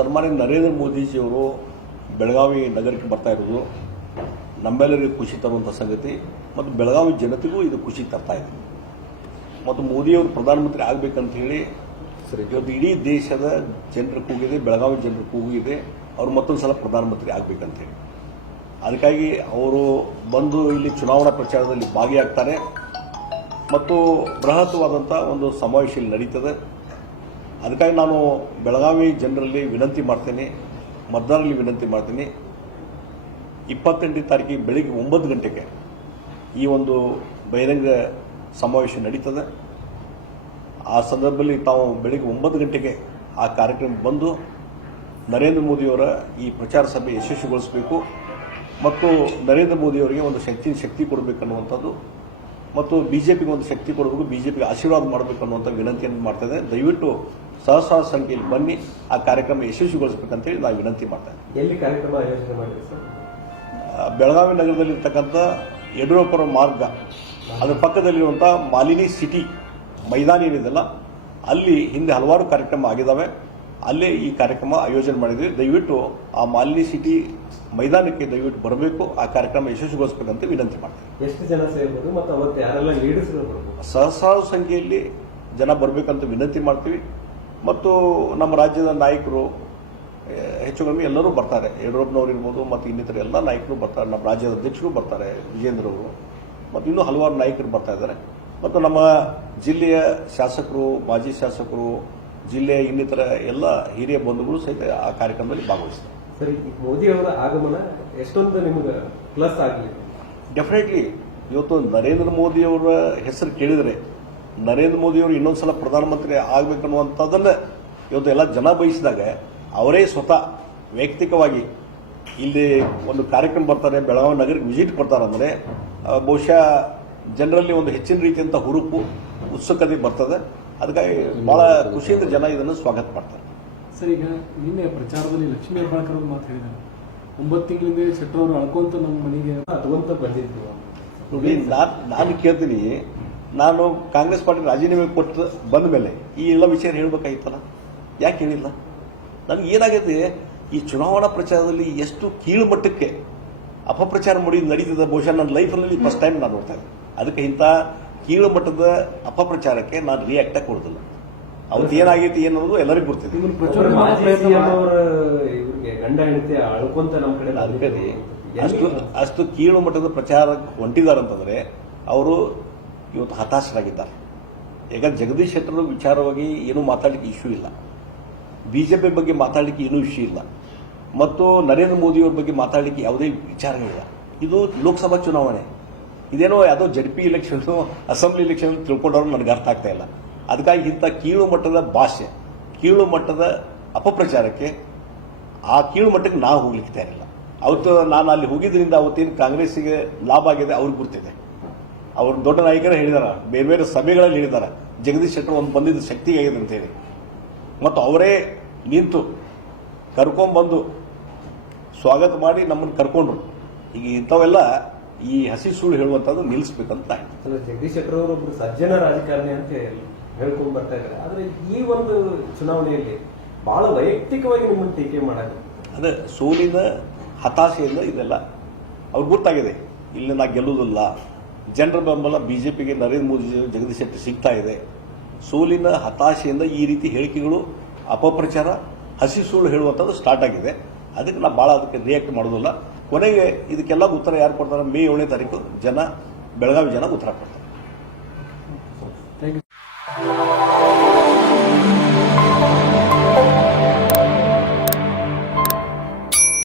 ಸನ್ಮಾನ್ಯ ನರೇಂದ್ರ ಮೋದಿಜಿಯವರು ಬೆಳಗಾವಿ ನಗರಕ್ಕೆ ಬರ್ತಾ ಇರೋದು ನಮ್ಮೆಲ್ಲರಿಗೂ ಖುಷಿ ತರುವಂಥ ಸಂಗತಿ ಮತ್ತು ಬೆಳಗಾವಿ ಜನತೆಗೂ ಇದು ಖುಷಿ ತರ್ತಾ ಇದೆ. ಮತ್ತು ಮೋದಿಯವರು ಪ್ರಧಾನಮಂತ್ರಿ ಆಗಬೇಕಂತ ಹೇಳಿ ಸರಿ. ಇವತ್ತು ಇಡೀ ದೇಶದ ಜನರ ಕೂಗಿದೆ ಬೆಳಗಾವಿ ಜನರ ಕೂಗಿದೆ ಅವರು ಮತ್ತೊಂದು ಸಲ ಪ್ರಧಾನಮಂತ್ರಿ ಆಗಬೇಕಂತ ಹೇಳಿ. ಅದಕ್ಕಾಗಿ ಅವರು ಬಂದು ಇಲ್ಲಿ ಚುನಾವಣಾ ಪ್ರಚಾರದಲ್ಲಿ ಭಾಗಿಯಾಗ್ತಾರೆ. ಮತ್ತು ಬೃಹತ್ವಾದಂಥ ಒಂದು ಸಮಾವೇಶ ಇಲ್ಲಿ ನಡೀತದೆ. ಅದಕ್ಕಾಗಿ ನಾನು ಬೆಳಗಾವಿ ಜನರಲ್ಲಿ ವಿನಂತಿ ಮಾಡ್ತೀನಿ, ಮತದಾರರಲ್ಲಿ ವಿನಂತಿ ಮಾಡ್ತೀನಿ, ಇಪ್ಪತ್ತೆಂಟನೇ ತಾರೀಕಿಗೆ ಬೆಳಿಗ್ಗೆ ಒಂಬತ್ತು ಗಂಟೆಗೆ ಈ ಒಂದು ಬಹಿರಂಗ ಸಮಾವೇಶ ನಡೀತದೆ. ಆ ಸಂದರ್ಭದಲ್ಲಿ ತಾವು ಬೆಳಿಗ್ಗೆ ಒಂಬತ್ತು ಗಂಟೆಗೆ ಆ ಕಾರ್ಯಕ್ರಮಕ್ಕೆ ಬಂದು ನರೇಂದ್ರ ಮೋದಿಯವರ ಈ ಪ್ರಚಾರ ಸಭೆ ಯಶಸ್ವಿಗೊಳಿಸಬೇಕು ಮತ್ತು ನರೇಂದ್ರ ಮೋದಿಯವರಿಗೆ ಒಂದು ಶಕ್ತಿ ಶಕ್ತಿ ಕೊಡಬೇಕನ್ನುವಂಥದ್ದು ಮತ್ತು ಬಿ ಜೆ ಪಿಗೆ ಒಂದು ಶಕ್ತಿ ಕೊಡಬೇಕು ಬಿ ಜೆ ಪಿಗೆ ಆಶೀರ್ವಾದ ಮಾಡಬೇಕು ಅನ್ನುವಂಥ ವಿನಂತಿಯನ್ನು ಇದೆ ದಯವಿಟ್ಟು ಸಹಸ್ರಾರು ಸಂಖ್ಯೆಯಲ್ಲಿ ಬನ್ನಿ ಆ ಕಾರ್ಯಕ್ರಮ ಯಶಸ್ವಿಗೊಳಿಸಬೇಕಂತೇಳಿ ನಾವು ವಿನಂತಿ ಮಾಡ್ತಾ ಇದ್ದೇವೆ. ಎಲ್ಲಿ ಕಾರ್ಯಕ್ರಮ ಆಯೋಜನೆ ಮಾಡಿದ್ರಿ ಸರ್? ಬೆಳಗಾವಿ ನಗರದಲ್ಲಿರ್ತಕ್ಕಂಥ ಯಡಿಯೂರಪ್ಪರ ಮಾರ್ಗ ಅದರ ಪಕ್ಕದಲ್ಲಿರುವಂಥ ಮಾಲಿನಿ ಸಿಟಿ ಮೈದಾನ ಏನಿದೆಯಲ್ಲ ಅಲ್ಲಿ ಹಿಂದೆ ಹಲವಾರು ಕಾರ್ಯಕ್ರಮ ಆಗಿದ್ದಾವೆ ಅಲ್ಲೇ ಈ ಕಾರ್ಯಕ್ರಮ ಆಯೋಜನೆ ಮಾಡಿದ್ವಿ. ದಯವಿಟ್ಟು ಆ ಮಾಲಿನಿ ಸಿಟಿ ಮೈದಾನಕ್ಕೆ ದಯವಿಟ್ಟು ಬರಬೇಕು. ಆ ಕಾರ್ಯಕ್ರಮ ಯಶಸ್ವಿಗೊಳಿಸಬೇಕಂತ ವಿನಂತಿ ಮಾಡ್ತೀನಿ ಎಷ್ಟು ಜನ ಸೇರ್ಬೋದು ಮತ್ತು ಅವತ್ತು ಯಾರೆಲ್ಲ ಸಹಸ್ರಾರು ಸಂಖ್ಯೆಯಲ್ಲಿ ಜನ ಬರಬೇಕಂತ ವಿನಂತಿ ಮಾಡ್ತೀವಿ. ಮತ್ತು ನಮ್ಮ ರಾಜ್ಯದ ನಾಯಕರು ಹೆಚ್ಚು ಕಮ್ಮಿ ಎಲ್ಲರೂ ಬರ್ತಾರೆ. ಯಡಿಯೂರಪ್ಪನವ್ರು ಇರ್ಬೋದು ಮತ್ತು ಇನ್ನಿತರ ಎಲ್ಲ ನಾಯಕರು ಬರ್ತಾರೆ. ನಮ್ಮ ರಾಜ್ಯದ ಅಧ್ಯಕ್ಷರು ಬರ್ತಾರೆ ವಿಜೇಂದ್ರ ಅವರು. ಮತ್ತು ಇನ್ನೂ ಹಲವಾರು ನಾಯಕರು ಬರ್ತಾ ಇದ್ದಾರೆ. ಮತ್ತು ನಮ್ಮ ಜಿಲ್ಲೆಯ ಶಾಸಕರು ಮಾಜಿ ಶಾಸಕರು ಜಿಲ್ಲೆಯ ಇನ್ನಿತರ ಎಲ್ಲ ಹಿರಿಯ ಬಂಧುಗಳು ಸಹಿತ ಆ ಕಾರ್ಯಕ್ರಮದಲ್ಲಿ ಭಾಗವಹಿಸ್ತಾರೆ. ಸರಿ ಮೋದಿ ಅವರ ಆಗಮನ ಎಷ್ಟೊಂದು ನಿಮಗೆ ಪ್ಲಸ್ ಆಗಲಿ ಡೆಫಿನೆಟ್ಲಿ ಇವತ್ತು ನರೇಂದ್ರ ಮೋದಿಯವರ ಹೆಸರು ಕೇಳಿದರೆ ನರೇಂದ್ರ ಮೋದಿಯವರು ಇನ್ನೊಂದ್ಸಲ ಪ್ರಧಾನಮಂತ್ರಿ ಆಗ್ಬೇಕನ್ನುವಂಥದ್ದನ್ನ ಇವತ್ತು ಎಲ್ಲ ಜನ ಬಯಸಿದಾಗ ಅವರೇ ಸ್ವತಃ ವೈಯಕ್ತಿಕವಾಗಿ ಇಲ್ಲಿ ಒಂದು ಕಾರ್ಯಕ್ರಮ ಬರ್ತಾರೆ ಬೆಳಗಾವಿ ನಗರಕ್ಕೆ ವಿಸಿಟ್ ಕೊಡ್ತಾರೆ ಅಂದರೆ ಬಹುಶಃ ಜನರಲ್ಲಿ ಒಂದು ಹೆಚ್ಚಿನ ರೀತಿಯಂಥ ಹುರುಪು ಉತ್ಸುಕತೆ ಬರ್ತದೆ. ಅದಕ್ಕಾಗಿ ಬಹಳ ಖುಷಿಯಿಂದ ಜನ ಇದನ್ನು ಸ್ವಾಗತ ಮಾಡ್ತಾರೆ. ಸರ್ ಈಗ ನಿನ್ನೆ ಪ್ರಚಾರದಲ್ಲಿ ಲಕ್ಷ್ಮೀ ಹೆಬ್ಬಾಳ್ಕರ್ ಅವರು ಮಾತು ಹೇಳಿದ್ದಾರೆ. ಒಂಬತ್ತು ತಿಂಗಳಿಂದ ಶೆಟ್ಟರ್ ಅವರು ಅಳ್ಕೊಂತ ನಮ್ಮ ಮನೆಗೆ ತಗೊಂತ ಬಂದಿದ್ದೀವಿ ನೋಡಿ ನಾನು ನಾನು ಕೇಳ್ತೀನಿ ನಾನು ಕಾಂಗ್ರೆಸ್ ಪಾರ್ಟಿ ರಾಜೀನಾಮೆ ಕೊಟ್ಟು ಬಂದ ಮೇಲೆ ಈ ಎಲ್ಲ ವಿಷಯ ಹೇಳಬೇಕಾಗಿತ್ತಲ್ಲ? ಯಾಕೆ ಹೇಳಿಲ್ಲ? ನನಗೆ ಏನಾಗೈತೆ ಈ ಚುನಾವಣಾ ಪ್ರಚಾರದಲ್ಲಿ ಎಷ್ಟು ಕೀಳು ಮಟ್ಟಕ್ಕೆ ಅಪಪ್ರಚಾರ ಮಾಡಿ ನಡೀತದೆ ಬಹುಶಃ ನನ್ನ ಲೈಫಲ್ಲಿ ಫಸ್ಟ್ ಟೈಮ್ ನಾನು ನೋಡ್ತಾ ಇದ್ದೆ. ಅದಕ್ಕೆ ಇಂಥ ಕೀಳು ಮಟ್ಟದ ಅಪಪ್ರಚಾರಕ್ಕೆ ನಾನು ರಿಯಾಕ್ಟ್ ಕೊಡೋದಿಲ್ಲ. ಅವತ್ತು ಏನಾಗೈತಿ ಏನೋದು ಅನ್ನೋದು ಎಲ್ಲರಿಗೂ ಗೊತ್ತಿದೆ. ಅಷ್ಟು? ಅಷ್ಟು ಕೀಳು ಮಟ್ಟದ ಪ್ರಚಾರಕ್ಕೆ ಹೊಂಟಿದ್ದಾರೆ ಅವರು ಇವತ್ತು ಹತಾಶರಾಗಿದ್ದಾರೆ. ಈಗ ಜಗದೀಶ್ ಶೆಟ್ಟರು ವಿಚಾರವಾಗಿ ಏನೂ ಮಾತಾಡಲಿಕ್ಕೆ ಇಶ್ಯೂ ಇಲ್ಲ. ಬಿ ಜೆ ಪಿ ಬಗ್ಗೆ ಮಾತಾಡಲಿಕ್ಕೆ ಏನೂ ಇಶ್ಯೂ ಇಲ್ಲ. ಮತ್ತು ನರೇಂದ್ರ ಮೋದಿಯವ್ರ ಬಗ್ಗೆ ಮಾತಾಡಲಿಕ್ಕೆ ಯಾವುದೇ ವಿಚಾರಗಳಿಲ್ಲ ಇದು ಲೋಕಸಭಾ ಚುನಾವಣೆ. ಇದೇನೋ ಯಾವುದೋ Z P elections assembly election ತಿಳ್ಕೊಂಡವ್ರು ನನಗೆ ಅರ್ಥ ಆಗ್ತಾ ಇಲ್ಲ. ಅದಕ್ಕಾಗಿ ಇಂಥ ಕೀಳು ಮಟ್ಟದ ಭಾಷೆ, ಕೀಳು ಮಟ್ಟದ ಅಪಪ್ರಚಾರಕ್ಕೆ ಆ ಕೀಳು ಮಟ್ಟಕ್ಕೆ ನಾವು ಹೋಗ್ಲಿಕ್ಕೆ ತಯಾರಿಲ್ಲ. ಅವತ್ತು ನಾನು ಅಲ್ಲಿ ಹೋಗಿದ್ದರಿಂದ ಅವತ್ತೇನು ಕಾಂಗ್ರೆಸ್ಸಿಗೆ ಲಾಭ ಆಗಿದೆ ಅವ್ರಿಗೆ ಗುರ್ತಿದೆ. ಅವ್ರು ದೊಡ್ಡ ನಾಯಕರೇ ಹೇಳಿದಾರ ಬೇರೆ ಬೇರೆ ಸಭೆಗಳಲ್ಲಿ ಹೇಳಿದ್ದಾರೆ ಜಗದೀಶ್ ಶೆಟ್ಟರ್ ಒಂದು ಬಂದಿದ್ದ ಶಕ್ತಿ ಆಗಿದೆ ಅಂತ ಹೇಳಿ. ಮತ್ತು ಅವರೇ ನಿಂತು ಕರ್ಕೊಂಬಂದು ಸ್ವಾಗತ ಮಾಡಿ ನಮ್ಮನ್ನು ಕರ್ಕೊಂಡ್ರು. ಈಗ ಇಂಥವೆಲ್ಲ ಈ ಹಸಿ ಸುಳ್ಳು ಹೇಳುವಂಥದ್ದು ನಿಲ್ಲಿಸ್ಬೇಕಂತ ಅಲ್ಲ, ಜಗದೀಶ್ ಶೆಟ್ಟರ್ ಅವರು ಒಬ್ಬರು ಸಜ್ಜನ ರಾಜಕಾರಣಿ ಅಂತ ಹೇಳ್ಕೊಂಡು ಬರ್ತಾ ಇದ್ದಾರೆ. ಆದರೆ ಈ ಒಂದು ಚುನಾವಣೆಯಲ್ಲಿ ಬಹಳ ವೈಯಕ್ತಿಕವಾಗಿ ನಿಮ್ಮನ್ನು ಟೀಕೆ ಮಾಡೋದು ಅದೇ ಸೋಲಿನ ಹತಾಶೆಯಿಂದ ಇದೆಲ್ಲ. ಅವ್ರಿಗೆ ಗೊತ್ತಾಗಿದೆ ಇಲ್ಲಿ ನಾ ಗೆಲ್ಲುವುದಿಲ್ಲ. ಜನರ ಬೆಂಬಲ ಬಿಜೆಪಿಗೆ ನರೇಂದ್ರ ಮೋದಿ ಜಗದೀಶ್ ಶೆಟ್ಟಿ ಸಿಗ್ತಾ ಇದೆ. ಸೋಲಿನ ಹತಾಶೆಯಿಂದ ಈ ರೀತಿ ಹೇಳಿಕೆಗಳು, ಅಪಪ್ರಚಾರ, ಹಸಿ ಸುಳ್ಳು ಹೇಳುವಂಥದ್ದು ಸ್ಟಾರ್ಟ್ ಆಗಿದೆ. ಅದಕ್ಕೆ ನಾವು ಭಾಳ ಅದಕ್ಕೆ ರಿಯಾಕ್ಟ್ ಮಾಡೋದಿಲ್ಲ. ಕೊನೆಗೆ ಇದಕ್ಕೆಲ್ಲ ಉತ್ತರ ಯಾರು ಕೊಡ್ತಾರೆ? ಮೇ ಏಳನೇ ತಾರೀಕು ಜನ, ಬೆಳಗಾವಿ ಜನ ಉತ್ತರ ಕೊಡ್ತಾರೆ. Thank you